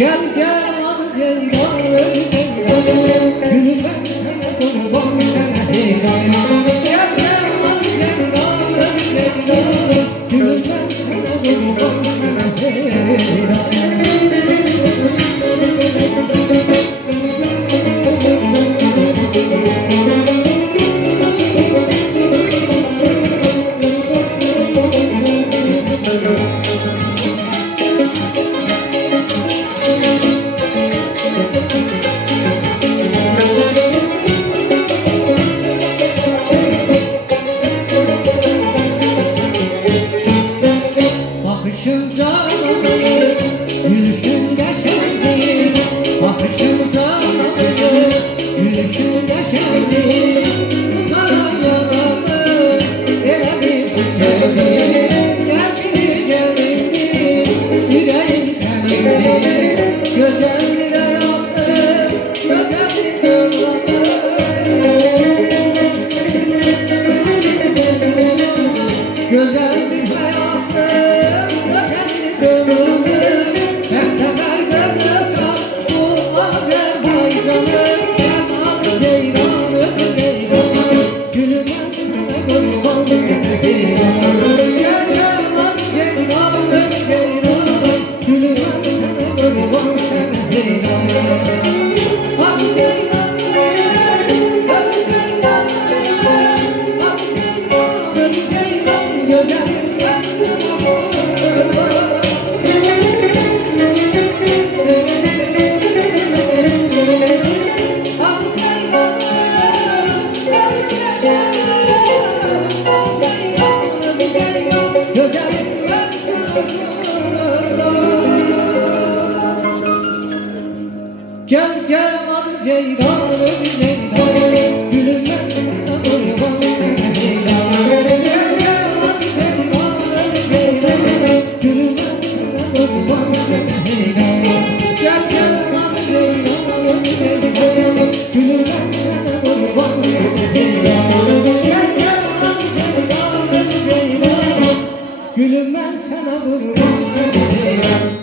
Gel gel al Ceylan, gülüm ben sana kurban sana heyran. Gel gel al Ceylan, gülüm ben sana kurban sana heyran. Bakışın canlı, gülüşün geçerli. Bakışın canlı, gülüşün geçerli. Zarar yaralı, ele bir sevdi. Geldi geldi, yüreğim senindi. Gözlerine yattı, gözlerine yattı. Gözlerine yattı. Gel gel al Ceylan, gülüm ben sana kurban sana heyran. Gel gel al Ceylan, gülüm ben sana kurban sana heyran. Gel gel al Ceylan, gülüm ben sana kurban sana heyran. Gel gel al Ceylan, gülüm ben sana kurban sana heyran.